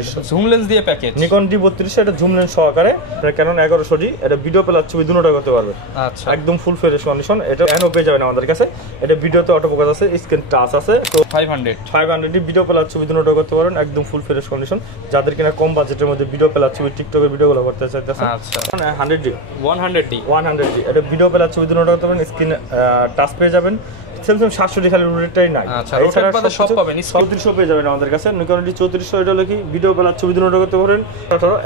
D3200 zoom lens দিয়ে package, Nikon D3200 এটা zoom lens সহকারে, এটা ক্যানন 1100D, এটা ভিডিও প্লাস ছবি দুটোটা করতে পারবে। আচ্ছা, একদম ফুল ফ্রেশ কন্ডিশন। এটা এনও পেয়ে যাবেন আমাদের কাছে। এটা ভিডিওতে অটো ফোকাস আছে, স্ক্রিন টাচ আছে, তো 500D ভিডিও প্লাস ছবি দুটোটা করতে পারেন, একদম ফুল ফ্রেশ কন্ডিশন। যাদের কিনা কম বাজেটের মধ্যে ভিডিও প্লাস ছবি টিকটকের ভিডিওগুলো করতে চাইতেছে, আচ্ছা 100D এটা ভিডিও প্লাস ছবি দুটোটা করতে পারেন, স্ক্রিন টাচ পেয়ে যাবেন। স্যামসাং 700D খালি রুটেটাই নাই, আচ্ছা রুটেট বাদে সব পাবেন। 3400 পেয়ে যাবেন আমাদের কাছে। নিকন D3400 এটা হলো কি ভিডিও প্লাস ছবি দুটোটা করতে পারেন,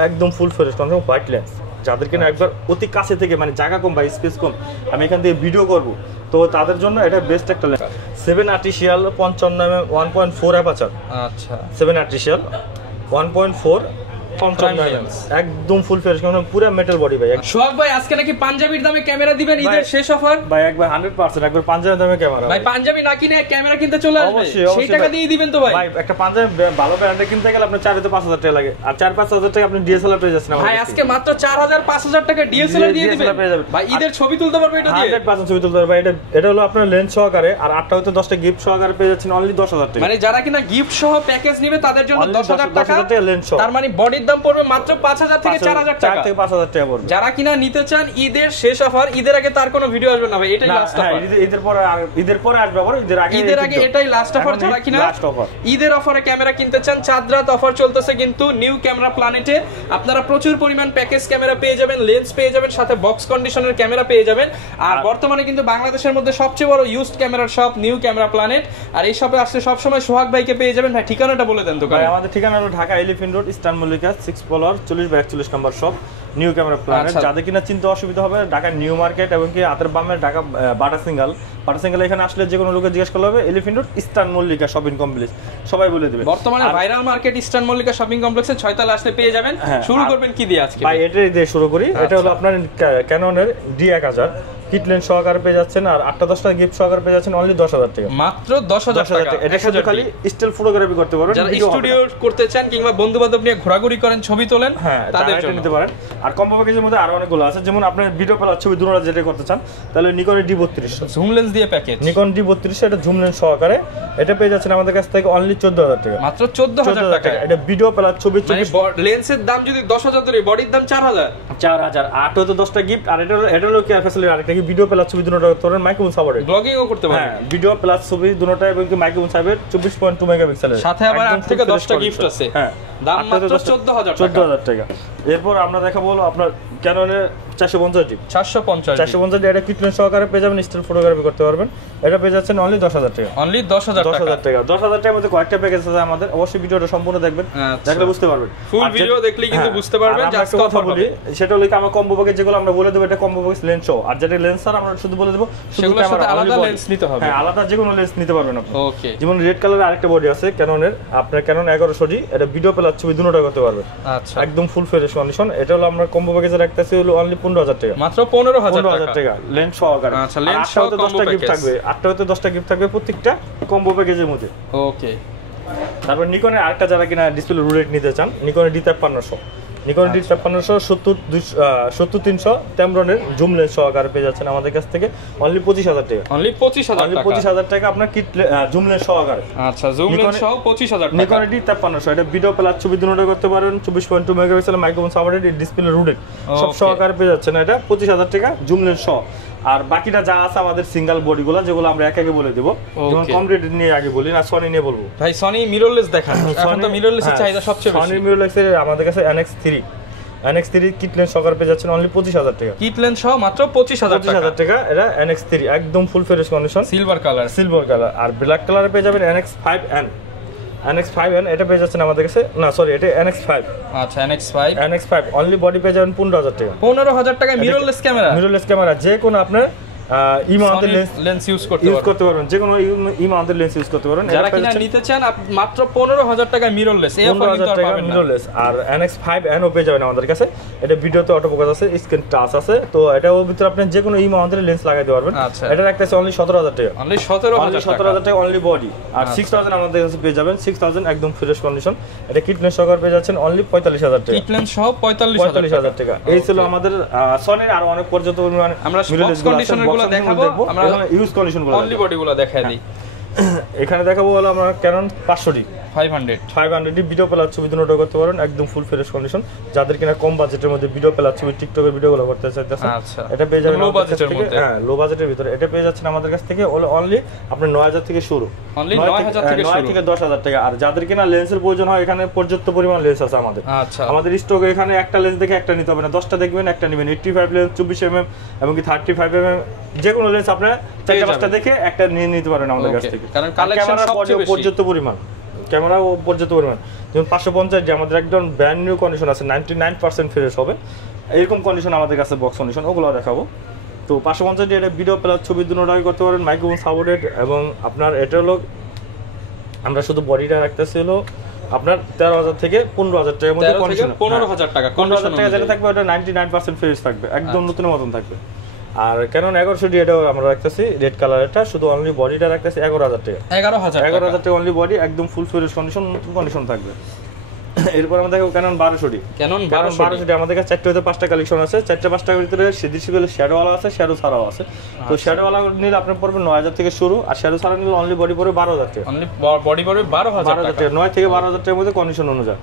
একদম full fresh condition white lens. যাদের কিনা একবার অতি কাছে থেকে মানে জায়গা কম বা স্পেস কম, আমি এখান থেকে ভিডিও করব, তো তাদের জন্য এটা বেস্ট একটা লেন্স। 7 artificial 55mm 1.4 aperture. আচ্ছা 7 আর্টিফিশিয়াল 1.4 একদম ফুল ফ্রেশ পুরো মেটাল বডি ভাই। সোহাগ ভাই আজকে নাকি পাঞ্জাবির দামে ক্যামেরা দিবেন, ঈদের শেষ অফার ভাই, একবার 100% একবার পাঞ্জাবির দামে ক্যামেরা ভাই। পাঞ্জাবি না কিনে ক্যামেরা কিনতে চলে আসবে, সেই টাকা দিয়ে দিবেন তো ভাই। ভাই একটা পাঞ্জাবি ভালো ব্র্যান্ডে কিনতে গেলে আপনার 4 থেকে 5000 টাকা লাগে, আর 4-5000 টাকা আপনি ডিএসএলআর পেয়ে যাচ্ছেন ভাই। আজকে মাত্র 4000-5000 টাকা ডিএসএলআর দিয়ে দিবেন ভাই, ঈদের ছবি তুলতে পারবে এটা দিয়ে 100% ছবি তুলতে পারবে ভাই। এটা হলো আপনার লেন্স সহকারে, আর 8টা হয়তো 10টা গিফট সহকারে পেয়ে যাচ্ছেন অনলি 10000 টাকা। মানে যারা কিনা গিফট সহ প্যাকেজ নেবে তাদের জন্য 10000 টাকা লেন্স সহ, তার মানে বডির দাম পড়বে মাত্র 5000 থেকে 4000 টাকা। 4 থেকে 5000 টাকা পড়বে। যারা কিনা নিতে চান ঈদের শেষ অফার, ঈদের আগে তার কোনো ভিডিও আসবে না ভাই, এটাই লাস্ট অফার। ঈদের পরে আসবে আবার, ঈদের আগে এটাই লাস্ট অফার। যারা কিনা ঈদের অফারে ক্যামেরা কিনতে চান, চাঁদ রাত অফার চলতেছে কিন্তু নিউ ক্যামেরা প্ল্যানেটে। আপনারা প্রচুর পরিমাণ প্যাকেজ ক্যামেরা পেয়ে যাবেন, লেন্স পেয়ে যাবেন, সাথে বক্স কন্ডিশনের ক্যামেরা পেয়ে যাবেন। আর বর্তমানে কিন্তু বাংলাদেশের মধ্যে সবচেয়ে বড় ইউজড ক্যামেরার শপ নিউ ক্যামেরা প্ল্যানেট। আর এই শপে আসলে সবসময় সোহাগ ভাইকে পেয়ে যাবেন। ভাই ঠিকানাটা বলে দেন তো। আমাদের ঠিকানা হলো Dhaka elephant road, eastern Mallika 6 floor 40/41 নম্বর শপ নিউ ক্যামেরা প্ল্যানেট। যাদের কিনা চিন্তা অসুবিধা হবে, ঢাকা নিউ মার্কেট এবং কি হাতের বামে ঢাকা বাটা সিঙ্গেল এখানে আসলে যে কোনো লোকে জিজ্ঞেস করলে হবে elephant road eastern Mallika shopping complex, সবাই বলে দেবে। বর্তমানে viral market eastern Mallika shopping কমপ্লেক্সে 6 তলা আসলে পেয়ে যাবেন। শুরু করবেন কি দিয়ে আজকে ভাই? এটাই দিয়ে শুরু করি। এটা হলো আপনার ক্যাননের D1000 কিট লেন্স সহকারে পেয়ে যাচ্ছেন, আর 8-10টা গিফট সহকারে পেয়ে যাচ্ছেন অনলি 10000 টাকা, মাত্র 10000 টাকা। এটা শুধু খালি স্টিল ফটোগ্রাফি করতে পারবেন, যারা স্টুডিও করতে চান কিংবা বন্ধু বান্ধব নিয়ে ঘোরাঘুরি করেন, ছবি তোলেন, তাদের জন্য নিতে পারেন। আর কম্বো প্যাকেজের মধ্যে আরো অনেকগুলো আছে, যেমন আপনি ভিডিও কল ছবি দুটোটা যেটা করতে চান, তাহলে নিকন D3200 জুম লেন্স দিয়ে প্যাকেজ, নিকন D3200 এটা জুম লেন্স সহকারে, এটা পেয়ে যাচ্ছেন আমাদের কাছ থেকে অনলি 14000 টাকা, মাত্র 14000 টাকা। এটা ভিডিও প্লাস ছবি, লেন্সের দাম যদি 10000 ধরে, বডির দাম 4000, আর তো 10টা গিফট। আর এটা হলো কেয়ার ফ্যাসিলিটি, আরেকটা কি ভিডিও প্লাস ছবি দুটোটা করতে পারেন, মাইক্রোফোন সাপোর্টেড, ব্লগিংও করতে পারেন। হ্যাঁ, ভিডিও প্লাস ছবি দুটোটা এবং কি মাইক্রোফোন সাপোর্ট 24.2 মেগাপিক্সেলের, সাথে আবার 8 থেকে 10টা গিফট আছে। হ্যাঁ, দাম মাত্র 14000 টাকা। এরপর আমরা দেখাবো হলো আপনার ক্যাননের 450 এটা কিট লেন্স সহকারে পেয়ে যাবেন, স্টিল ফটোগ্রাফি করতে পারবেন। এটা পেয়ে যাচ্ছেন অনলি 10000 টাকা, অনলি 10000 টাকা। 10000 টাকার মধ্যে কয়েকটা প্যাকেজ আছে আমাদের, অবশ্যই ভিডিওটা সম্পূর্ণ দেখবেন, দেখলে বুঝতে পারবেন। ফুল ভিডিও দেখলেই কিন্তু বুঝতে পারবেন যে আজকে কথা বলি। সেটা হলো কি আমার কম্বো প্যাকেজ যেগুলো আমরা বলে দেব, এটা কম্বো প্যাকেজ লেন্স সহ, আর যেটা লেন্স স্যার আমরা শুধু বলে দেব শুধু ক্যামেরা আলাদা লেন্স নিতে হবে। হ্যাঁ, আলাদা যে কোনো লেন্স নিতে পারবেন আপনি। ওকে, যেমন রেড কালারের আরেকটা বডি আছে ক্যাননের, আপনার ক্যানন 1100D, এটা ভিডিও প্লাস ছবি দুটোটা করতে পারবেন। আচ্ছা, একদম ফুল ফ্রেশ কন্ডিশন। এটা হলো আমরা কম্বো প্যাকেজে রাখতেছি হলো অনলি 15000 টাকা, মাত্র 15000 টাকা লেন্স সহকারে। আচ্ছা, লেন্স সহ 10টা গিফট থাকবে, 8টা হতে 10টা গিফট থাকবে প্রত্যেকটা কম্বো প্যাকেজের মধ্যে। ওকে, তারপর নিকনের আরেকটা যারা কিনা ডিসপ্লে রুলেট নিতে চান, নিকনের D5300, নিকন D5300 70-300 ট্যামরনের জুম লেন্স সহকারে পেয়ে যাচ্ছেন আমাদের কাছ থেকে অনলি 25000 টাকা, অনলি 25000 টাকা আপনার কিট জুম লেন্স সহকারে। আচ্ছা, জুম লেন্স সহ 25000 টাকা। নিকন D5300 এটা ভিডিও প্লাস ছবি দুটোটা করতে পারেন, 24.2 megapixel microphone supported, display roulette সব সহকারে পেয়ে যাচ্ছেন, এটা 25000 টাকা জুম লেন্স সহ। আর বাকিটা যা আছে আমাদের সিঙ্গেল বডিগুলো, যেগুলো আমরা এক বলে দেব। যেমন কমপ্লিট নিয়ে আগে বলি না, সনি নিয়ে বলবো। ভাই সনি মিররলেস দেখান, এখন তো মিররলেসের চাহিদা সবচেয়ে বেশি। সনি মিররলেসের আমাদের কাছে NX3 কিট লেন্স সহকারে পেয়ে যাচ্ছেন অনলি 25000 টাকা, কিট লেন্স সহ মাত্র 25000 টাকা। এটা NX3 একদম full fresh condition, silver colour. আর ব্ল্যাক কালারে পেয়ে যাবেন NX5N, এটা পেয়ে যাচ্ছেন আমাদের কাছে, না সরি এটা NX5। আচ্ছা, NX5 অনলি বডি পেয়ে যাবেন 15000 টাকা, 15000 টাকা। মিররলেস ক্যামেরা যে কোনো আপনার ইমাউন্টের লেন্স ইউজ করতে পারবেন, যে কোনো ইমাউন্টের লেন্স ইউজ করতে পারবেন। যারা কিনা নিতে চান মাত্র 15000 টাকা মিররলেস, এই অফার কিন্তু আর পাবেন না। মিররলেস আর NX5N ও পেয়ে যাবেন আমাদের কাছে, এটা ভিডিওতে অটো ফোকাস আছে, স্ক্রিন টাচ আছে, তো এটার ভিতরে আপনি যে কোনো ইমাউন্টের লেন্স লাগাইতে পারবেন। এটা একটা অনলি 17000 টাকা, অনলি 17000 টাকা অনলি বডি। আর 6000 আমাদের কাছে পেয়ে যাবেন, 6000 একদম ফ্রেশ কন্ডিশন। এটা কিট লেন্স সহকারে পেয়ে যাচ্ছেন অনলি 45000 টাকা, কিট লেন্স সহ 45000 টাকা। এই ছিল আমাদের সনির আরো অনেক পর্যাপ্ত পরিমাণে আমরা মিররলেস কন্ডিশন দেখাবো, আমরা ইউজ কন্ডিশন গুলো অনলি বডি গুলো দেখাই দিই। এখানে দেখাবো হলো আমরা ক্যানন 500D 500 ভিডিও প্লাস ছবি দুটোটা করতে পারেন, একদম ফুল ফ্রেশ কন্ডিশন। যাদের কিনা কম বাজেটের মধ্যে ভিডিও প্লাস ছবি টিকটকের ভিডিওগুলো করতে চাইতেছেন, এটা পেয়ে যাবেন লো বাজেটের মধ্যে। হ্যাঁ, লো বাজেটের ভিতরে এটা পেয়ে যাচ্ছেন আমাদের কাছ থেকে অনলি আপনার 9000 থেকে শুরু, 9000 থেকে 10000 টাকা। আর যাদের কিনা লেন্সের প্রয়োজন হয়, এখানে পর্যাপ্ত পরিমাণ লেন্স আছে আমাদের। আচ্ছা, আমাদের স্টকে এখানে একটা লেন্স দেখে একটা নিতে হবে না, 10টা দেখবেন একটা নেবেন। 85 লেন্স, 24 mm এবং কি 35 mm, যে কোনো লেন্স আপনারা 4-5টা দেখে একটা নিয়ে নিতে পারেন আমাদের কাছ থেকে। কারণ কালেকশন সবচেয়ে বেশি, পর্যাপ্ত পরিমাণ ক্যামেরা ও পর্যাপ্ত পরিমাণ। যেমন 550 যে আমাদের একদম ব্র্যান্ড নিউ কন্ডিশন আছে, 99% ফ্রেশ হবে, এরকম কন্ডিশন আমাদের কাছে বক্স কন্ডিশন, ওগুলো দেখাবো। তো 550 এটা ভিডিও প্লাস ছবি দুটোটাই করতে পারেন, মাইক্রোফোন সাপোর্টেড। এবং আপনার এটা হলো আমরা শুধু বডিটা রাখতেছি হলো আপনার 13000 থেকে 15000 টাকার মধ্যে কন্ডিশন, 15000 টাকা 15000 টাকা যেটা থাকবে ওটা 99% ফ্রেশ থাকবে, একদম নতুনের মতন থাকবে। আর Canon 1100D এটাও আমরা রাখতেছি রেড কালারটা, শুধু অনলি বডিটা রাখতেছি 11000 টাকা, 11000 টাকা অনলি বডি, একদম ফুল ফ্রেশ কন্ডিশন, নতুন কন্ডিশন থাকবে। এরপর আমাদের Canon 1200D, Canon 1200D আমাদের কাছে 4টা হতে 5টা কালেকশন আছে। 4-5টার ভিতরে সিডিসিবল শ্যাডো ওয়ালা আছে, শ্যাডো ছাড়াও আছে। তো শ্যাডো ওয়ালা নিলে আপনার পড়বে 9000 থেকে শুরু, আর শ্যাডো ছাড়া নিলে অনলি বডি পড়বে 12000 টাকা, অনলি বডি পড়বে 12000 টাকা, 9 থেকে 12000 টাকার মধ্যে কন্ডিশন অনুযায়ী।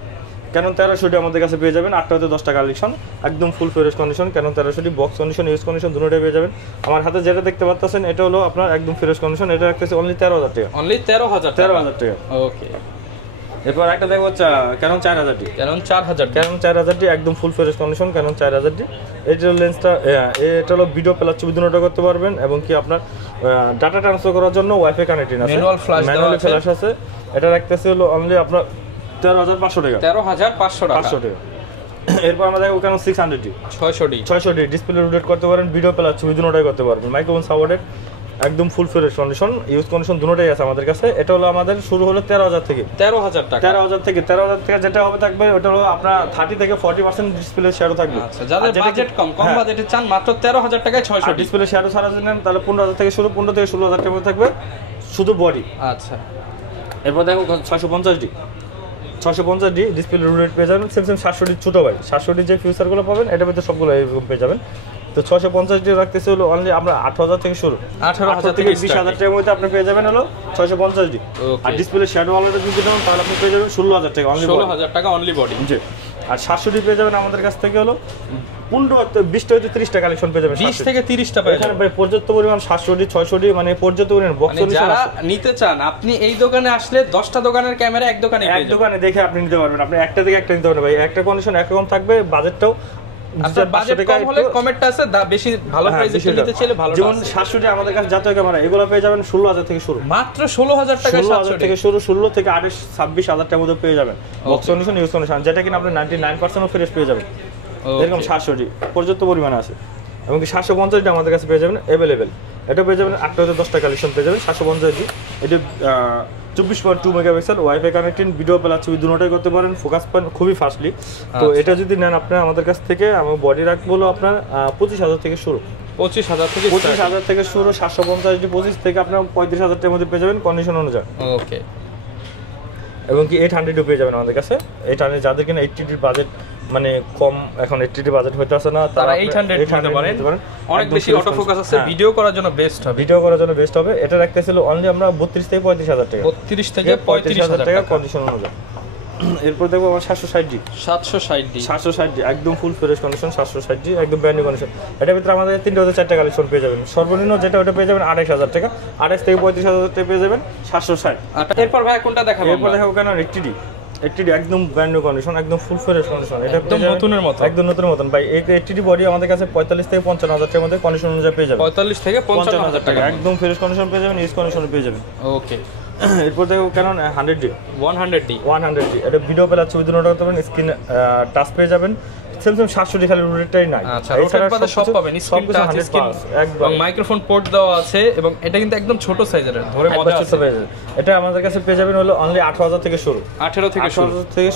Canon 1300D আমাদের কাছে পেয়ে যাবেন 8টা হতে 10টা কালেকশন, একদম full fresh condition. Canon 1300D box condition, use condition দুটোটাই পেয়ে যাবেন। আমার হাতে যেটা দেখতে পাচ্ছেন এটা হলো আপনার একদম ফ্রেশ কন্ডিশন, এটা রাখতেছে অনলি 13000 টাকা, অনলি 13000 টাকা। ওকে, এরপর একটা দেখো Canon 4000D, Canon 4000D একদম full fresh condition, Canon 4000D। এটা লেন্সটা এটা হলো ভিডিও প্লাস ছবি দুটোটা করতে পারবেন, এবং কি আপনার ডাটা ট্রান্সফার করার জন্য ওয়াইফাই কানেক্টিং আছে, ম্যানুয়াল ফ্ল্যাশ আছে। এটা রাখতেছে হলো অনলি আপনার 13500 টাকা, 13500 টাকা। এরপর আমরা দেখো Canon 600D ডিসপ্লে রোটেট করতে পারেন, ভিডিও প্লাস ছবি দুটোটাই করতে পারবেন, মাইক্রোফোন সাপোর্টেড, একদম full fresh condition, use condition দুটোটাই আছে আমাদের কাছে। এটা হলো আমাদের শুরু হলো 13000 থেকে, 13000 টাকা, 13000 থেকে যেটা হবে থাকবে ওটা হলো আপনার 30 থেকে 40% ডিসপ্লে শ্যাডো থাকবে। আচ্ছা, যাদের বাজেট কম বাজেটে চান মাত্র 13000 টাকায় 600 ডিসপ্লে শ্যাডো ছাড়া নেন তাহলে 15000 থেকে শুরু, 15 থেকে 16000 টাকার মধ্যে থাকবে শুধু বডি। আচ্ছা, এরপর দেখো 650D ডিসপ্লে রোটেট পেয়ে যাবেন, সেম 700D ছোট ভাই, 700D যে ফিউচারগুলো পাবেন এটা ভিতরে সবগুলো এরকম পেয়ে যাবেন। তো 650D রাখতেছে হলো অনলি আমরা 8000 থেকে শুরু, 18000 থেকে 20000 টাকার মধ্যে আপনি পেয়ে যাবেন হলো 650D। আর ডিসপ্লে শ্যাডো ওয়ালাটা যদি নেন তাহলে আপনি পেয়ে যাবেন 16000 টাকা, অনলি 16000 টাকা অনলি বডি। জি, আর 700D পেয়ে যাবেন আমাদের কাছ থেকে হলো 20টা হতে 30টা কালেকশন পেয়ে যাবেন, 20 থেকে 30টা পেয়ে যাবেন ভাই। পর্যাপ্ত পরিমাণ 700D 600D মানে পর্যাপ্ত পরিমাণ বক্স কন্ডিশন যারা নিতে চান, আপনি এই দোকানে আসলে 10টা দোকানের ক্যামেরা এক দোকানে পেয়ে যাবেন, এক দোকানে দেখে আপনি নিতে পারবেন। আপনি একটা থেকে একটা নিতে পারবেন ভাই, একটা কন্ডিশন একরকম থাকবে, বাজেটটাও আচ্ছা, বাজেট কম হলে কমেন্টটা আছে, বেশি ভালো প্রাইসে নিতে চাইলে ভালো। যেমন 700D আমাদের কাছে জাতীয় ক্যামেরা এগুলো পেয়ে যাবেন 16000 থেকে শুরু, মাত্র 16000 টাকা, 16000 থেকে শুরু, 16 থেকে 26000 টাকার মধ্যে পেয়ে যাবেন বক্স কন্ডিশন, ইউজ কন্ডিশন, যেটা কিনা আপনি 99% ফ্রেশ পেয়ে যাবেন। এরকম 700D পর্যাপ্ত পরিমাণে আছে। এবং 750D আমাদের কাছে পেয়ে যাবেন অ্যাভেলেবেল, এটা পেয়ে যাবেন 8টা হতে 10টা কালেকশন পেয়ে যাবেন 750D। এটা 24.2 megapixel, wifi connecting, video plus ছবি দুটোটাই করতে পারেন, ফোকাস পান খুবই ফাস্টলি। তো এটা যদি নেন আপনার আমাদের কাছ থেকে, আমার বডি রাখবো আপনার 25000 থেকে শুরু, 25000 থেকে শুরু। 750D 25 থেকে আপনার 35000 টাকার মধ্যে পেয়ে যাবেন কন্ডিশন অনুযায়ী। ওকে, এবং কি 800 পেয়ে যাবেন আমাদের কাছে। 800 যাদের কিনা 80D বাজেট মানে কম, এখন 80D বাজেট হইতে আসে না, তারা 800 নিতে পারেন। অনেক বেশি অটো ফোকাস আছে, ভিডিও করার জন্য বেস্ট হবে, এটা রাখতেছিল অনলি আমরা 32 থেকে 35000 টাকা, 32 থেকে 35000 টাকা কন্ডিশন অনুযায়ী। এরপর দেখবো আমার 760D একদম ফুল ফ্রেশ কন্ডিশন, 760D একদম ব্র্যান্ড নিউ কন্ডিশন। এটার ভিতরে আমাদের 3টা হতে 4টা কালেকশন পেয়ে যাবেন, সর্বনিম্ন যেটা ওটা পেয়ে যাবেন 28000 টাকা, 28 থেকে 35000 টাকা পেয়ে যাবেন 760। এরপর ভাই কোনটা দেখাবো? এরপর দেখাবো Canon 80D একদম ব্র্যান্ড নিউ কন্ডিশন, একদম ফুল ফ্রেশ কন্ডিশন, এটা একদম নতুনের মতো ভাই। এই 80D বডি আমাদের কাছে 45 থেকে 55000 টাকার মধ্যে কন্ডিশন অনুযায়ী পেয়ে যাবেন, 45 থেকে 55000 টাকা একদম ফ্রেশ কন্ডিশন পেয়ে যাবেন, ইউজ কন্ডিশন পেয়ে যাবেন। ওকে, এরপর দেখো Canon 100D, 100D এটা ভিডিও প্লাস ছবি দুটোটা করতে পারেন, স্ক্রিন টাচ পেয়ে যাবেন। সেম 700D খালি রোটেটটাই নাই, আচ্ছা রোটেট বাদে সব পাবেন, স্ক্রিন টাচ, স্ক্রিন এবং মাইক্রোফোন পোর্ট দেওয়া আছে, এবং এটা কিন্তু একদম ছোট সাইজের, ধরে মজা আছে। এটা আমাদের কাছে পেয়ে যাবেন হলো অনলি 18000 থেকে শুরু, 18 থেকে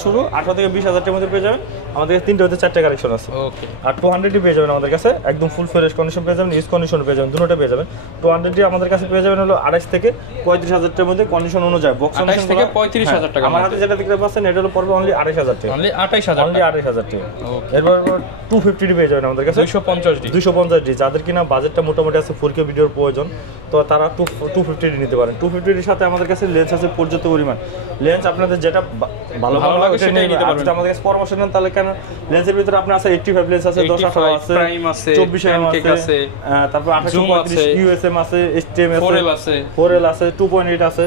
শুরু, 18 থেকে 20000 টাকার মধ্যে পেয়ে যাবেন। আমাদের 3টা হতে 4টা কালেকশন আছে। ওকে, আর 200D পেয়ে যাবেন আমাদের কাছে, একদম ফুল ফ্রেশ কন্ডিশন পেয়ে যাবেন, ইউজ কন্ডিশন পেয়ে যাবেন, দুটোটা পেয়ে যাবেন। 200D আমাদের কাছে পেয়ে যাবেন হলো 28 থেকে 35000 টাকার মধ্যে কন্ডিশন অনুযায়ী, বক্স কন্ডিশন থেকে 35000 টাকা। আমার হাতে যেটা দেখতে পাচ্ছেন এটা হলো পড়বে অনলি 28000 টাকা, অনলি 28000 টাকা। এরপর 250D পেয়ে যাবেন আমাদের কাছে, 250D। যাদের কিনা বাজেটটা মোটামুটি আছে 4K ভিডিওর প্রয়োজন, তো তারা 250D নিতে পারেন। 250D এর সাথে আমাদের কাছে লেন্স আছে পর্যাপ্ত পরিমাণ। লেন্স আপনাদের যেটা ভালো লাগে সেটাই নিতে পারবেন। আমাদের কাছে পরামর্শ নেন তাহলে কেন, লেন্সের ভিতরে আপনার আছে 85 লেন্স আছে, 10-18 আছে, প্রাইম আছে, 24 আছে, তারপর 28-35 USM আছে, STM আছে, 4L আছে, 2.8 আছে,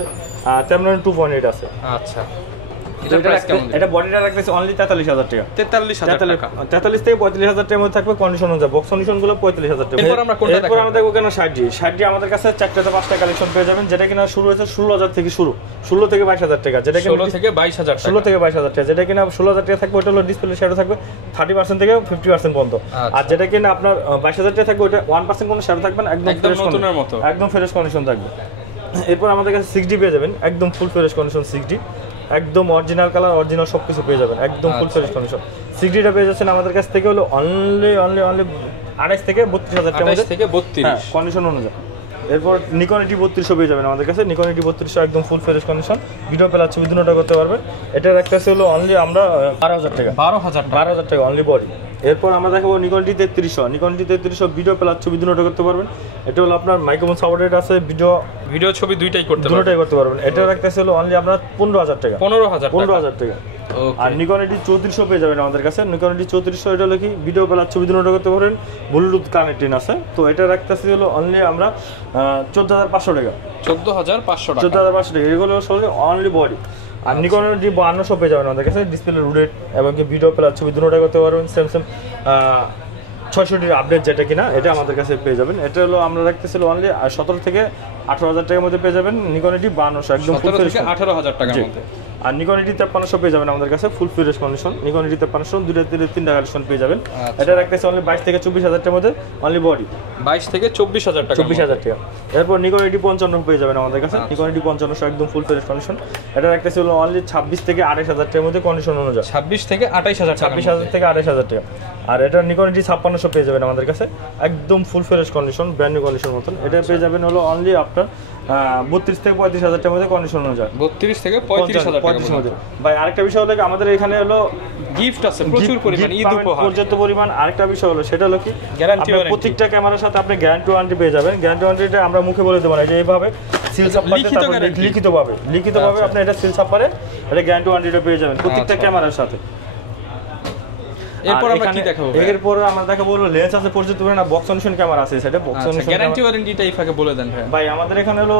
তেমন 2.8 আছে। আচ্ছা, এটা বডিটা রাখতেছে অনলি 43,000 টাকা। 43 থেকে 45,000 টাকার মধ্যে থাকবে। কন্ডিশন অনুযায়ী বক্স কন্ডিশন গুলো 45,000 টাকা। এরপর আমরা দেখবো কেন 60D আমাদের কাছে 4টা 5টা কালেকশন পেয়ে যাবেন, যেটা কিনা শুরু হয়েছে 16,000 থেকে শুরু, 16 থেকে 22,000 টাকা, যেটা কিনা 16 থেকে 22,000 টাকা, যেটা কিনা 16,000 টাকা থাকবে ওটা হলো ডিসপ্লে শ্যাডো থাকবে 30% থেকে 50% পর্যন্ত। আর যেটা কিনা আপনার 22,000 টাকা থাকবে ওটা 1% কোনো শ্যাডো থাকবে না, একদম নতুনের মতো, একদম ফ্রেশ কন্ডিশন থাকবে। এরপর আমাদের কাছে 6D পেয়ে যাবেন, একদম ফুল ফ্রেশ কন্ডিশন 6D, একদম অরিজিনাল কালার, অরিজিনাল সবকিছু পেয়ে যাবেন, একদম ফুল ফ্রেশ কন্ডিশন। 6Dটা পেয়ে যাচ্ছেন আমাদের কাছ থেকে হলো অনলি 28 থেকে 32,000 টাকা মধ্যে, থেকে 32 কন্ডিশন অনুযায়ী। এরপর নিকন এটি 3200 পেয়ে যাবেন আমাদের কাছে, নিকন এটি 3200 একদম full fresh condition, video plus ছবি দুটোটা করতে পারবেন। এটা রাখতেছে হলো অনলি আমরা 12,000 টাকা অনলি বডি। এরপর আমরা দেখাবো নিকন ডি 3300 ভিডিও প্লাস ছবি দুটোটা করতে পারবেন। এটা হলো আপনার মাইক্রোফোন সাপোর্টেড আছে, ভিডিও ছবি দুটোটাই করতে পারবেন। এটা রাখতেছে হলো অনলি আমরা 15,000 টাকা। আর নিকন এটি 3400 পেয়ে যাবেন আমাদের কাছে, নিকন এটি 3400। এটা হলো কি ভিডিও প্লাস ছবি দুটোটা করতে পারবেন, ব্লুটুথ কানেক্টেড আছে। তো এটা রাখতেছে হলো অনলি আমরা 14,500 টাকা। 14,500 টাকা, এগুলো হলো অনলি বডি। আর নিকন ডি 5200 পেয়ে যাবেন আমাদের কাছে, ডিসপ্লে রুটেড এবং কি ভিডিও প্লাস ছবি দুটোটা করতে পারবেন। স্যামসাং 600 আপডেট যেটা কিনা এটা আমাদের কাছে পেয়ে যাবেন। এটা হলো আমরা রাখতেছিল অনলি 17 থেকে 18,000 টাকার মধ্যে পেয়ে যাবেন। নিকন ডি 5200 একদম ফুল ফ্রেশ, 18,000 টাকার মধ্যে। আর নিকন ডি 5300 পেয়ে যাবেন আমাদের কাছে, ফুল ফ্রেশ কন্ডিশন। নিকন ডি 5300 তিনটা কালেকশন পেয়ে যাবেন। এটা রাখতেছে অনলি 22 থেকে 24,000 টাকার মধ্যে, অনলি বডি 22 থেকে 24,000 টাকা। এরপর নিকন ডি 55 পেয়ে যাবেন আমাদের কাছে, নিকন ডি 5500 একদম ফুল ফ্রেশ কন্ডিশন। এটা রাখতেছে হলো অনলি 26 থেকে 28,000 টাকার মধ্যে, কন্ডিশন অনুযায়ী 26 থেকে 28,000 টাকা, 26,000 থেকে 28,000 টাকা। আর এটা নিকন ডি 5600 পেয়ে যাবেন আমাদের কাছে, একদম full fresh condition, brand new condition মতন। এটা পেয়ে যাবেন হলো অনলি আপনার 32 থেকে 35,000 টাকার মধ্যে, কন্ডিশন অনুযায়ী 32 থেকে 35,000 টাকার মধ্যে। ভাই আরেকটা বিষয় হলো আমাদের এখানে হলো গিফট আছে প্রচুর পরিমাণ, ঈদ উপহার পর্যাপ্ত পরিমাণ। আরেকটা বিষয় হলো সেটা হলো কি গ্যারান্টি, প্রত্যেকটা ক্যামেরার সাথে আপনি গ্যারান্টি ওয়ারেন্টি পেয়ে যাবেন। গ্যারান্টি ওয়ারেন্টিটা আমরা মুখে বলে দেব না, যে এইভাবে সিল ছাপাতে, লিখিতভাবে আপনি এটা সিল ছাপারে এটা গ্যারান্টি ওয়ারেন্টিটা পেয়ে যাবেন প্রত্যেকটা ক্যামেরার সাথে। এরপর আমরা কি দেখাবো? এরপর আমরা দেখাবো লেন্স আছে পর্যাপ্ত পরিমাণ, বক্স কন্ডিশন ক্যামেরা আছে, সেটা বক্স কন্ডিশন। গ্যারান্টি ওয়ারেন্টিটা ইফাকে বলে দেন ভাই। আমাদের এখানে হলো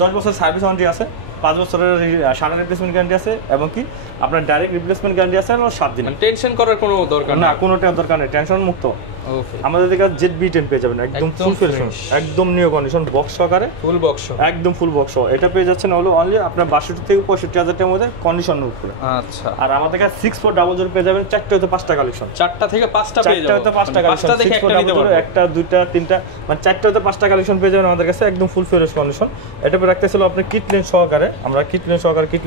10 বছর সার্ভিস ওয়ারেন্টি আছে, 5 বছরের সারা রিপ্লেসমেন্ট গ্যারান্টি আছে, এবং কি আপনার ডাইরেক্ট রিপ্লেসমেন্ট গ্যারান্টি আছে 7 দিন। টেনশন করার কোনো দরকার না, কোনোটা দরকার নেই, টেনশন মুক্ত। আমাদের কাছে ZB10 পেয়ে যাবেন, একদম ফুল ফ্রেশ, একদম নিউ কন্ডিশন, বক্স সহকারে, ফুল বক্স, একদম ফুল বক্স। এটা পেয়ে যাচ্ছেন হলো অনলি আপনার 62 থেকে 65,000 টাকার মধ্যে, কন্ডিশনের উপরে। আচ্ছা। আর আমাদের কাছে 6/00 পেয়ে যাবেন, 4টা হতে 5টা কালেকশন, 4টা থেকে 5টা পেয়ে যাবেন, 4টা হতে 5টা কালেকশন, 1টা 2টা 3টা মানে 4টা হতে 5টা কালেকশন পেয়ে যাবেন আমাদের কাছে, একদম ফুল ফ্রেশ কন্ডিশন। এটা পরে রাখতেছিল আপনি কিট লেন্স সহকারে, আমরা কিট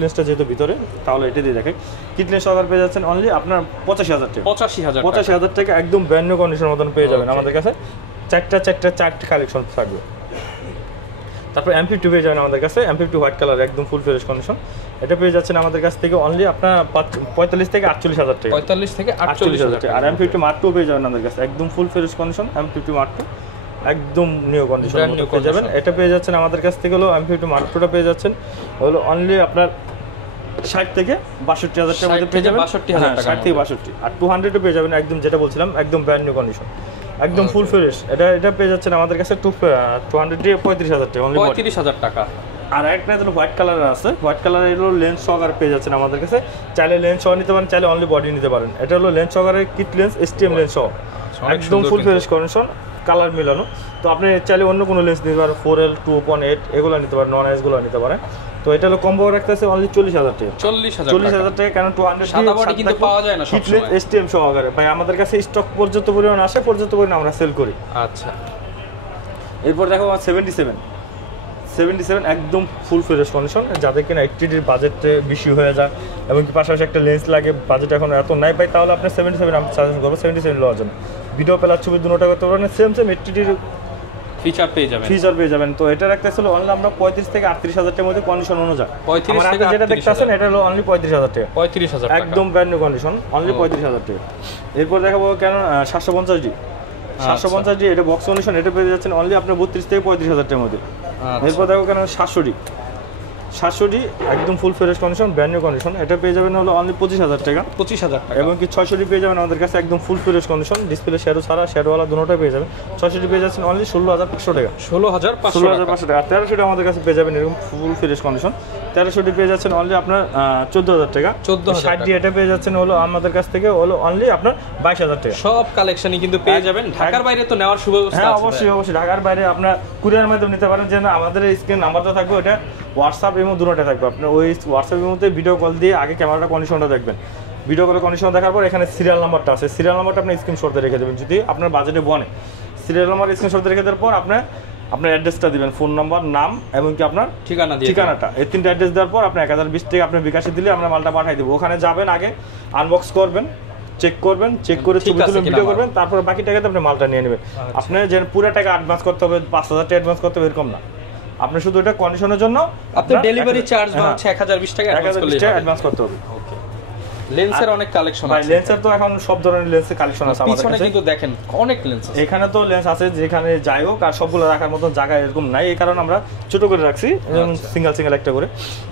লেন্সটা যেহেতু ভিতরে, তাহলে এটা দিয়ে দেখাই। কিট লেন্স সহকারে পেয়ে যাচ্ছেন অনলি আপনার 85,000 টাকা, 85,000 টাকা, একদম ব্র্যান্ড নিউ কন্ডিশনের মতন পেয়ে যাবেন আমাদের কাছে। 4টা কালেকশন থাকবে। তারপর M50 পেয়ে যাবেন আমাদের কাছে, M50 হোয়াইট কালার, একদম ফুল ফ্রেশ কন্ডিশন। এটা পেয়ে যাচ্ছেন আমাদের কাছ থেকে অনলি আপনার 45 থেকে 48,000 টাকা, 45 থেকে 48,000 টাকা। আর M50 Mark II পেয়ে যাবেন আমাদের কাছে, একদম full fresh condition, M50 Mark II একদম নিউ কন্ডিশন পেয়ে যাবেন। এটা পেয়ে যাচ্ছেন আমাদের কাছ থেকে হলো M50 Mark II পেয়ে যাচ্ছেন হলো অনলি আপনার 60 থেকে 62,000 টাকার মধ্যে পেয়ে যাবেন, 62,000 টাকা, 60 থেকে 62। আর 200 পেয়ে যাবেন একদম, যেটা বলছিলাম একদম ব্র্যান্ড নিউ কন্ডিশন, একদম ফুল ফ্রেশ। এটা পেয়ে যাচ্ছেন আমাদের কাছে 200 দিয়ে 35,000 টাকা, অনলি 35,000 টাকা। আর একটা হলো হোয়াইট কালার আছে, হোয়াইট কালার এর লেন্স সহকারে পেয়ে যাচ্ছেন আমাদের কাছে, চাইলে লেন্স সহ নিতে পারেন, চাইলে অনলি বডি নিতে পারেন। এটা হলো লেন্স সহকারে কিট লেন্স, STM লেন্স সহ, একদম ফুল ফ্রেশ কন্ডিশন, কালার মিলানো। তো আপনি চাইলে অন্য কোনো লেন্স নিতে পারেন, 4L 2.8 এগুলো নিতে পারেন, নন এসগুলো নিতে পারেন। তো এটা হলো কম্বো রাখতেছে অনলি 40,000 টাকা, 40,000 টাকা। কারণ 200 সাদা বডি কিন্তু পাওয়া যায় না সব সময়, STM সহকারে ভাই আমাদের কাছে স্টক পর্যাপ্ত পরিমাণ আসে, পর্যাপ্ত পরিমাণ আমরা সেল করি। আচ্ছা। এরপর দেখো 77 একদম ফুল ফ্রেশ কন্ডিশন, যাদের কিনা 80 বাজেটে বেশি হয়ে যায় এবং কি পাশাপাশি একটা লেন্স লাগে, বাজেট এখন এত নাই পাই, তাহলে আপনি 77 আমি সাজেস্ট করবো, 77 লওয়ার জন্য। ভিডিও প্লাস ছবি দুটোটা করতে পারেন, সেম 80 ফিচার পেয়ে যাবেন। তো এটা রাখতেছিল অনলি আমরা 35 থেকে 38,000 টাকার মধ্যে কন্ডিশন অনুযায়ী। 35 থেকে যেটা দেখতেছেন এটা হলো অনলি 35,000 টাকা। 35,000 টাকা একদম ব্র্যান্ড নিউ কন্ডিশন, অনলি 35,000 টাকা। এরপর দেখাবো কেন 750D। 750D এটা বক্স কন্ডিশন, এটা পেয়ে যাচ্ছেন অনলি আপনার 32 থেকে 35,000 টাকার মধ্যে। এরপর দেখো কেন 700D একদম full fresh condition, brand new condition, এটা পেয়ে যাবেন হলো অনলি 25,000 টাকা। 25,000 টাকা। এবং কি 600D পেয়ে যাবেন আমাদের কাছে একদম full fresh condition, display shadow ছাড়া, শ্যাডোওয়ালা দুটোটাই পেয়ে যাবেন। 600D পেয়ে যাচ্ছেন অনলি 16,500 টাকা। 16,500 টাকা। আর 1300D আমাদের কাছে পেয়ে যাবেন এরকম ফুল ফ্রেশ কন্ডিশন। 1300D পেয়ে যাচ্ছেন অনলি আপনার 14,000 টাকা। 60D এটা পেয়ে যাচ্ছেন হলো আমাদের কাছ থেকে হলো অনলি আপনার 22,000 টাকা। সব কালেকশনই কিন্তু পেয়ে যাবেন। ঢাকার বাইরে তো নেওয়ার সুব্যবস্থা আছে? হ্যাঁ অবশ্যই ঢাকার বাইরে আপনার কুরিয়ার মাধ্যমে নিতে পারেন। যে আমাদের স্ক্রিন নাম্বারটা থাকবে, ওটা হোয়াটসঅ্যাপ এবং দুটোটা থাকবে। আপনার ওই হোয়াটসঅ্যাপের মধ্যে ভিডিও কল দিয়ে আগে ক্যামেরাটা কন্ডিশনটা দেখবেন। ভিডিও কলের কন্ডিশন দেখার পর এখানে সিরিয়াল নাম্বারটা আছে, সিরিয়াল নাম্বারটা আপনি স্ক্রিনশটে রেখে দেবেন যদি আপনার বাজেটে বনে। সিরিয়াল নাম্বার স্ক্রিনশটে রেখে দেওয়ার পর আপনার অ্যাড্রেসটা দিবেন, ফোন নাম্বার, নাম এবং কি আপনার ঠিকানাটা, এই তিনটা অ্যাড্রেস দেওয়ার পর আপনি 1020 টাকা আপনি বিকাশে দিলে আমরা মালটা পাঠিয়ে দেবো। ওখানে যাবেন, আগে আনবক্স করবেন, চেক করে ছবি তুলে ভিডিও করবেন, তারপর বাকি টাকাতে আপনি মালটা নিয়ে নেবেন। আপনি যে পুরো টাকা অ্যাডভান্স করতে হবে, 5,000 টাকা অ্যাডভান্স করতে হবে এরকম না। আপনি শুধু এটা কন্ডিশনের জন্য আপনার ডেলিভারি চার্জ বা 1020 টাকা অ্যাডভান্স করতে হবে। লেন্সের অনেক কালেকশন আছে। লেন্সের তো এখন সব ধরনের লেন্সের কালেকশন আছে আমাদের কাছে। কিন্তু দেখেন অনেক লেন্স আছে এখানে। তো লেন্স আছে যেখানে যাই হোক, আর সবগুলো রাখার মতো জায়গা এরকম নাই, এই কারণে আমরা ছোট করে রাখছি, যেমন সিঙ্গেল একটা করে।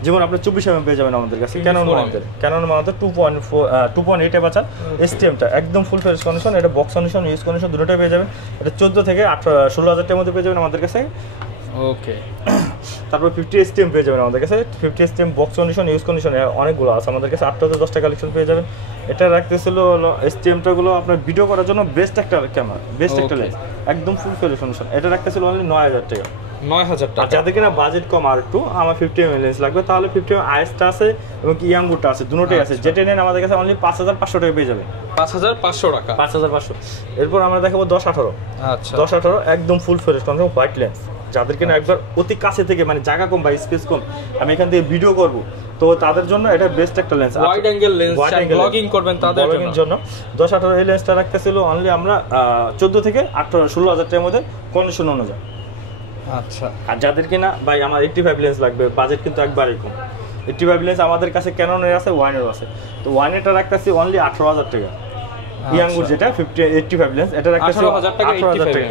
যেমন আপনি 24mm পেয়ে যাবেন আমাদের কাছে ক্যানন মাউন্টের 2.8 অ্যাপারচার STM-টা একদম ফুল ফ্রেশ কন্ডিশন। এটা বক্স কন্ডিশন, ইউজ কন্ডিশন দুটোটাই পেয়ে যাবেন। এটা 14 থেকে 16,000 টাকার মধ্যে পেয়ে যাবেন আমাদের কাছে। ওকে। তারপর 50 STM পেয়ে যাবেন আমাদের কাছে। 50 STM box condition, use condition অনেকগুলো আছে আমাদের কাছে। 8,010 টাকা কালেকশন পেয়ে যাবেন। এটা রাখতেছিল STM-টা গুলো আপনার ভিডিও করার জন্য বেস্ট একটা ক্যামেরা, বেস্ট একটা লেন্স, একদম ফুল ফ্রেশ কন্ডিশন। এটা রাখতেছিল অনলি 9,000 টাকা। 9,000 টাকা। যাদের কিনা বাজেট কম আর একটু, আমার 50mm লেন্স লাগবে, তাহলে 50mm IS-টা আছে এবং কি ইয়াংগুডটা আছে, দুটোটাই আছে। যেটা নেন আমাদের কাছে অনলি 5,500 টাকা পেয়ে যাবেন। 5,500 টাকা। 5,500। এরপর আমরা দেখাবো 10-18। আচ্ছা। 10-18 একদম full fresh condition white lens. যাদের কিনা একবার অতি কাছে থেকে, মানে জায়গা কম বা স্পেস কম, আমি এখান থেকে ভিডিও করব, তো তাদের জন্য এটা বেস্ট একটা lens. Wide angle lens, blogging করবেন তাদের জন্য 10-18 এই লেন্সটা রাখতেছিল অনলি আমরা 14 থেকে 16,000 টাকার মধ্যে কন্ডিশন অনুযায়ী। আচ্ছা। আর যাদের কিনা ভাই আমার 85 লেন্স লাগবে, বাজেট কিন্তু একবারই কম, 85 লেন্স আমাদের কাছে ক্যাননের আছে, ওয়াইনের আছে। তো ওয়াইনেরটা রাখতেছি অনলি 18,000 টাকা। ইয়াংগুড যেটা 85 লেন্স, এটা রাখতেছি 18,000 টাকা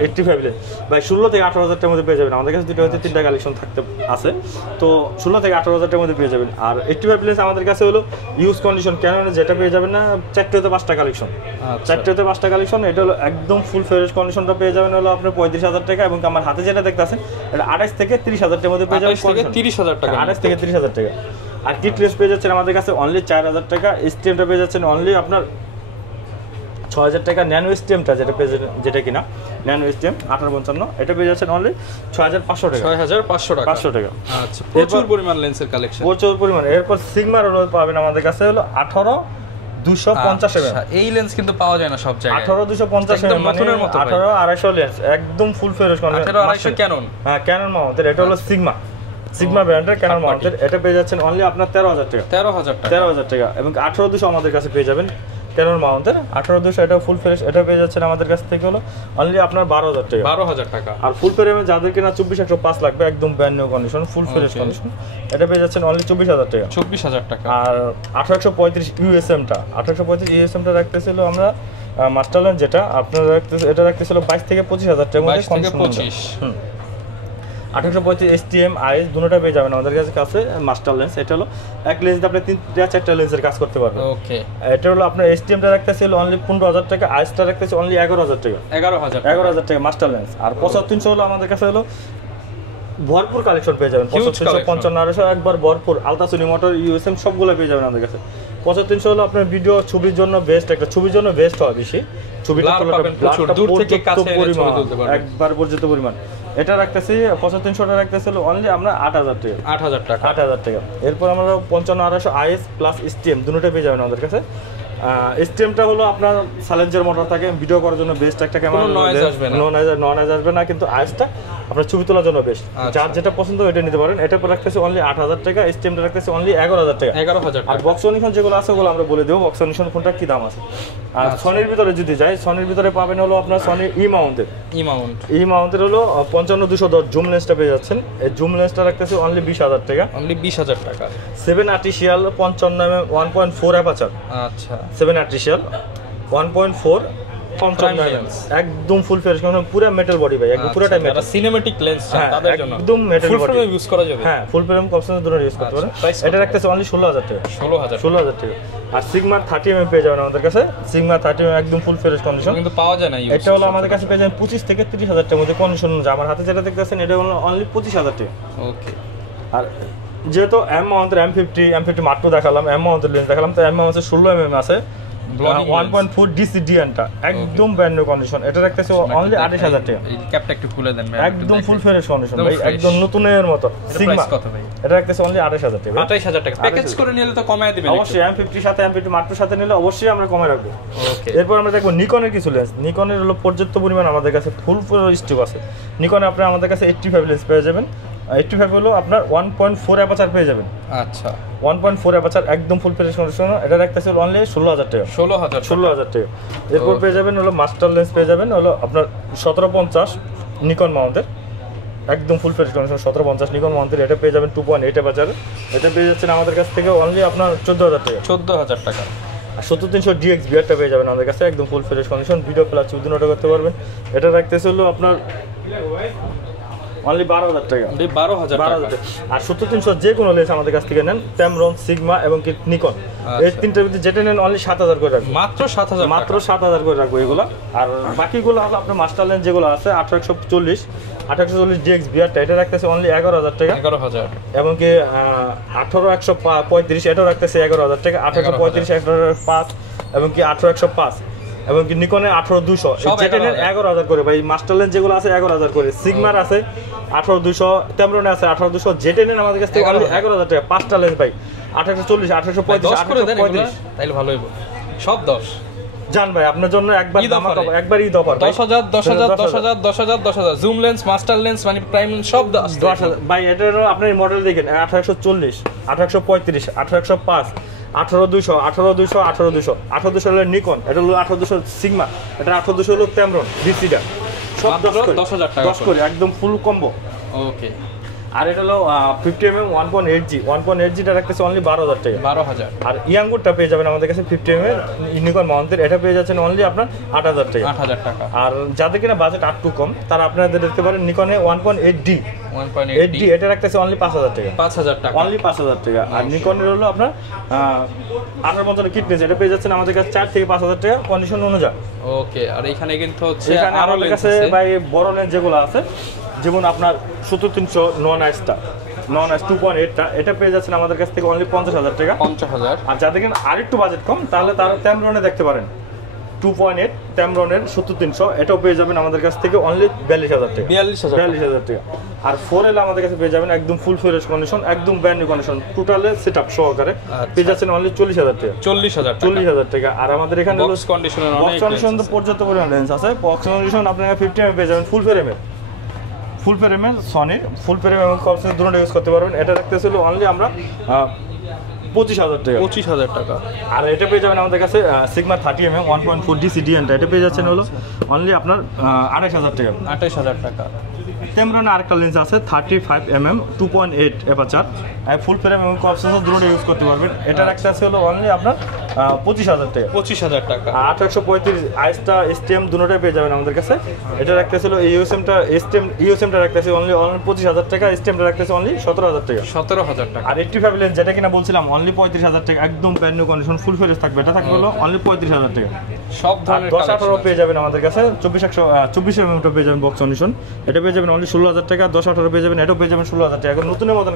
85 লেন্স। ভাই 16 থেকে 18,000 টাকার মধ্যে পেয়ে যাবেন আমাদের কাছে। দুটো হচ্ছে তিনটা কালেকশন থাকতে আছে, তো 16 থেকে 18,000 টাকার মধ্যে পেয়ে যাবেন। আর 85 লেন্স আমাদের কাছে হলো ইউজ কন্ডিশন ক্যাননের, যেটা পেয়ে যাবেন না 4 থেকে 5টা কালেকশন। 4 থেকে 5টা কালেকশন, এটা হলো একদম ফুল ফ্রেশ কন্ডিশনটা পেয়ে যাবেন হলো আপনার 35,000 টাকা। এবং আমার হাতে যেটা দেখতেছেন এটা 28 থেকে 30,000 টাকার মধ্যে পেয়ে যাবেন। 30,000 টাকা, 28 থেকে 30,000 টাকা। আর কিট লেন্স পেয়ে যাচ্ছেন আমাদের কাছে অনলি 4,000 টাকা। STM-টা পেয়ে যাচ্ছেন অনলি আপনার 6,000 টাকা। ন্যানো STM-টা যেটা কিনা ন্যানো STM 1855, এটা পেয়ে যাচ্ছেন অনলি 6,500 টাকা। 6,500 টাকা। 500 টাকা। আচ্ছা, প্রচুর পরিমাণ লেন্সের কালেকশন, প্রচুর পরিমাণ। এরপর সিগমার পাবেন আমাদের কাছে হলো 18-250 mm। এই লেন্স কিন্তু পাওয়া যায় না সব জায়গায়। 18-250 mm মানে 18-250 লেন্স, একদম ফুল ফ্রেশ কন্ডিশন। 18-250 ক্যানন। হ্যাঁ, ক্যানন মাউন্টের। এটা হলো সিগমা ব্র্যান্ডের ক্যানন মাউন্টের। এটা পেয়ে যাচ্ছেন অনলি আপনার 13,000 টাকা। 13,000 টাকা। এবং 18-200 আমাদের কাছে পেয়ে যাবেন ক্যানন মাউন্টের। 18-200 এটা ফুল ফ্রেশ, এটা পেয়ে যাচ্ছেন আমাদের কাছ থেকে হলো অনলি আপনার 12,000 টাকা। 12,000 টাকা। আর ফুল ফ্রেমে যাদের কিনা 24-105 লাগবে, একদম ব্র্যান্ড নিউ কন্ডিশন, ফুল ফ্রেশ কন্ডিশন, এটা পেয়ে যাচ্ছেন অনলি 24,000 টাকা। 24,000 টাকা। আর 1835 USM-টা 1835 USM-টা রাখতেছিল আমরা মাস্টার লেন্স, যেটা আপনারা এটা রাখতেছিল 22 থেকে 25,000 টাকার মধ্যে। 22 থেকে 25। 1835 STM IS দুটোটা পেয়ে যাবেন আমাদের কাছে মাস্টার লেন্স। এটা হলো এক লেন্স আপনি 3-4টা লেন্সের কাজ করতে পারবেন। ওকে। এটা হলো আপনার STM-টা রাখতেছিল অনলি 15,000 টাকা, IS-টা রাখতেছিল অনলি 11,000 টাকা। 11,000 টাকা মাস্টার লেন্স। আর 7500 হলো আমাদের কাছে হলো ভরপুর কালেকশন পেয়ে যাবেন। 55-250 একবার ভরপুর আলট্রাসোনিক মোটর USM সবগুলো পেয়ে যাবেন আমাদের কাছে। 7500 হলো আপনার ভিডিও ছবির জন্য বেস্ট, একটা ছবির জন্য বেস্ট হয় বেশি। ছবিটা প্রচুর দূর থেকে কাছে এনে ছবি তুলতে পারবেন, একবার পর্যন্ত পরিমাণ। এটা রাখতেছি 7500 রাখতেছিল অনলি আমরা 8,000 টাকা। 8,000 টাকা। এরপর আমরা 55-250 IS প্লাস STM দুটোটা পেয়ে যাবেন আমাদের কাছে। STM-টা হলো আপনার সাইলেন্সার মোটর থাকে, ভিডিও করার জন্য বেস্ট একটা ক্যামেরা, নয়েজ আসবে না, কিন্তু IS-টা আপনার ছবি তোলার জন্য বেস্ট। যার যেটা পছন্দ এটা নিতে পারেন। এটা রাখতেছে অনলি 8000 টাকা, স্টেমটা রাখতেছে অনলি 11000 টাকা। 11000 টাকা। আর বক্স কন্ডিশন যেগুলো আছে ওগুলো আমরা বলে দেবো বক্স কন্ডিশন কোনটা কি দাম আছে। আর সনির ভিতরে যদি যাই, সনির ভিতরে পাবেন হলো আপনার সনি ই মাউন্টের হলো 55210 জুম লেন্সটা পেয়ে যাচ্ছেন। এই জুম লেন্সটা রাখতেছে অনলি 20000 টাকা। অনলি 20000 টাকা। 7 আর্টিফিশিয়াল 55 mm 1.4 অ্যাপারচার। আচ্ছা 7 আর্টিফিশিয়াল 1.4 একদম ফুল ফ্রেশ, পুরো মেটাল বডি ভাই, একদম পুরোটাই মেটাল। সিনেমেটিক লেন্স তাদের জন্য একদম মেটাল বডি, ফুল ফ্রেম ইউজ করা যাবে। হ্যাঁ ফুল ফ্রেম অপশনের জন্য ইউজ করতে পারেন। এটা রাখতেছে অনলি 16000 টাকা। 16000 টাকা। আর সিগমা 30 mm পেয়ে যাবেন আমাদের কাছে। সিগমা 30 mm একদম ফুল ফ্রেশ কন্ডিশন, কিন্তু পাওয়া যায় না। এটা হলো আমাদের কাছে পেয়ে যাবেন 25 থেকে 30000 টাকার মধ্যে কন্ডিশন। আমার হাতে যেটা দেখতেছেন এটা হলো অনলি 25000 টাকা। ওকে। আর যেহেতু এম মাউন্টের M50 মাত্র দেখালাম, এম মাউন্টের লেন্স দেখালাম, তো এম মাউন্টের 16 mm আছে 1.4 DCDNটা একদম ব্র্যান্ড নিউ কন্ডিশন। এটা রাখতেছে অনলি 28000 টাকা। এই ক্যাপটা একটু খুলে দেন ভাই, একদম ফুল ফ্রেশ কন্ডিশন ভাই, একদম নতুনের মতো। সিগমা কত ভাই? এটা রাখতেছে অনলি 28000 টাকা। 28000 টাকা। প্যাকেজ করে নিলে তো কমায় দিবেন অবশ্যই। M50 সাথে M50 মাত্র সাথে নিলে অবশ্যই আমরা কমায় রাখবো। ওকে। এরপর আমরা দেখবো নিকনের কিছু লেন্স। নিকনের হলো পর্যাপ্ত পরিমাণ আমাদের কাছে ফুল স্টক আছে। নিকনে আপনারা আমাদের কাছে 85 লেন্স পেয়ে যাবেন। 85 হলো আপনার 1.4 অ্যাপারচার পেয়ে যাবেন। আচ্ছা 1.4 অ্যাপারচার একদম ফুল ফ্রেশ কন্ডিশন। এটা রাখতেছে অনলি 16000 টাকা। 16000 টাকা। এরপর পেয়ে যাবেন হলো মাস্টার লেন্স পেয়ে যাবেন হলো আপনার 1750 নিকন মাউন্টের একদম ফুল ফ্রেশ কন্ডিশন। 1750 নিকন মাউন্টের এটা পেয়ে যাবেন 2.8 অ্যাপারচার। এটা পেয়ে যাচ্ছেন আমাদের কাছ থেকে অনলি আপনার 14000 টাকা। 14000 টাকা। আর 70300 DX বিয়ারটা পেয়ে যাবেন আমাদের কাছে একদম full fresh condition. Video plus দুটোটা করতে পারবেন। এটা রাখতেছে হলো আপনার অনলি 12000 টাকা। 12000 টাকা। আর 70300 যে কোনো লেন্স আমাদের কাছ থেকে নেন, ট্যামরন, সিগমা এবং কি নিকন, এই তিনটার ভিতরে যেটা নেন অনলি 7000 করে রাখবো। মাত্র 7000, মাত্র 7000 করে রাখবো এগুলো। আর বাকিগুলো হলো আপনার মাস্টার লেন্স যেগুলো আছে 1840 DX বিয়ারটা এটা রাখতেছে অনলি 11000 টাকা। 11000 এবং কি 18135 এটাও রাখতেছে 11000 টাকা। 1835 11005 এবং কি 18105 এবং কি নিকনে 18200 যেটা নেন 11000 করে ভাই। মাস্টার লেন্স যেগুলো আছে 11000 করে, সিগমার আছে 18200, ট্যামরনে আছে 18200, যেটা নেন আমাদের কাছ থেকে 11000 টাকা। পাঁচটা লেন্স ভাই 1840 1835 1835 তাইলে ভালো হইব। সব 10 জান ভাই আপনার জন্য একবার একবার Eid offer 10000 10000 10000 10000 10000 zoom lens, master lens, মানে প্রাইম লেন্স সব 10000 ভাই। এটারও আপনি মডেল দেখেন 1840 1835 18105 18200 18200 18200 18200 হলো নিকন, এটা হলো 18200 সিগমা, এটা 18200 হলো ট্যামরন ডিসিডা, সব 10000 টাকা 10 করে একদম ফুল কম্বো। ওকে। আর এটা হলো 50mm 1.8G টা রাখতেছে অনলি 12000 টাকা। 12000। আর ইয়াঙ্গুরটা পেয়ে যাবেন আমাদের কাছে 50mm নিকন মাউন্টের, এটা পেয়ে যাচ্ছেন অনলি আপনার 8000 টাকা। 8000 টাকা। আর যাদের কিনা বাজেট একটু কম তারা আপনাদের দেখতে পারেন নিকনে 1.8D এটা রাখতেছে অনলি 5000 টাকা। 5000 টাকা অনলি 5000 টাকা। আর নিকনের হলো আপনার 1855 কিটনেস, এটা পেয়ে যাচ্ছেন আমাদের কাছে 4 থেকে 5000 টাকা কন্ডিশন অনুযায়ী। ওকে। আর এখানে কিন্তু হচ্ছে এখানে আমাদের কাছে ভাই বড় লেন্স যেগুলো আছে, যেমন আপনার 70300 নন আইস 2.8টা, এটা পেয়ে যাচ্ছেন আমাদের কাছ থেকে অনলি 50000 টাকা। 50000। আর যাদের কিনা আরেকটু বাজেট কম তাহলে তারা ট্যামরনে দেখতে পারেন 2.8 ট্যামরনের 70300, এটাও পেয়ে যাবেন আমাদের কাছ থেকে অনলি 42000 টাকা। 42000 টাকা। আর 4L আমাদের কাছে পেয়ে যাবেন একদম ফুল ফ্রেশ কন্ডিশন, একদম ব্র্যান্ড নিউ কন্ডিশন, টোটালে সেটআপ সহকারে পেয়ে যাচ্ছেন অনলি 40000 টাকা। 40000 টাকা। আর আমাদের এখানে বক্স কন্ডিশনের অনেক কন্ডিশন তো পর্যাপ্ত পরিমাণ লেন্স আছে। বক্স কন্ডিশন আপনারা 50mm পেয়ে যাবেন ফুল ফ্রেমের সনির ফুল ফ্রেম এবং কপসের দুটো ইউজ করতে পারবেন। এটা রাখতেছিল অনলি আমরা 25000 টাকা। 25000 টাকা। আর এটা পেয়ে যাবেন আমাদের কাছে সিগমা 30mm 1.4 DCDNটা, এটা পেয়ে যাচ্ছেন হলো অনলি আপনার 28000 টাকা। 28000 টাকা। টেমরনে আরেকটা লেন্স আছে 35mm 2.8 অ্যাপারচার, ফুল ফ্রেম এবং কপসের দুটো ইউজ করতে পারবেন। এটা রাখতেছে হলো অনলি আপনার 25000 টাকা। 25000 টাকা। 1835 আইসটা স্টেম দুটোটাই পেয়ে যাবেন আমাদের কাছে। এটা রাখতেছিল ইউএসএমটা রাখতেছে অনলি 25000 টাকা, স্টেমটা রাখতেছে অনলি 17000 টাকা। 17000 টাকা। আর 85 লেন্স যেটা কিনা বলছিলাম অনলি 35000 টাকা, একদম brand new condition full fresh থাকবে, এটা থাকবে হলো অনলি 35000 টাকা। সব ধরনের 10-18 পেয়ে যাবেন আমাদের কাছে। 24mm পেয়ে যাবেন বক্স কন্ডিশন, এটা পেয়ে যাবেন অনলি 16000 টাকা। 10-18 পেয়ে যাবেন, এটাও পেয়ে যাবেন 16000 টাকা। এখন নতুনের মতন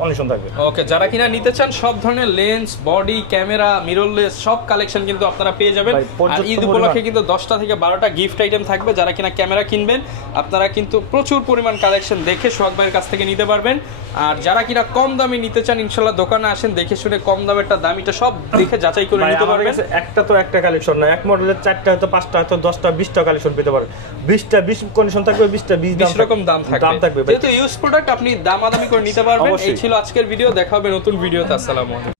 কন্ডিশন থাকবে। ওকে। যারা কিনা নিতে চান সব ধরনের লেন্স, বডি, ক্যামেরা, মিররলেস সব কালেকশন কিন্তু আপনারা পেয়ে যাবেন। আর ঈদ উপলক্ষে কিন্তু 10টা থেকে 12টা গিফট আইটেম থাকবে। যারা কিনা ক্যামেরা কিনবেন আপনারা কিন্তু প্রচুর পরিমাণ কালেকশন দেখে সোহাগ ভাইয়ের কাছ থেকে নিতে পারবেন। আর যারা কিনা কম দামে নিতে চান ইনশাআল্লাহ দোকানে আসেন, দেখে শুনে কম দামেরটা দামিটা সব দেখে যাচাই করে নিতে পারবেন। একটা তো একটা কালেকশন না, এক মডেলের 4টা হয়তো 5টা হয়তো 10টা 20টা কালেকশন পেতে পারেন। 20টা 20 কন্ডিশন থাকবে, 20টা 20 রকম দাম থাকবে। যেহেতু ইউজ প্রোডাক্ট আপনি দামাদামি করে নিতে পারবেন। এই ছিল আজকের ভিডিও, দেখা হবে নতুন ভিডিওতে। আসসালামু আলাইকুম।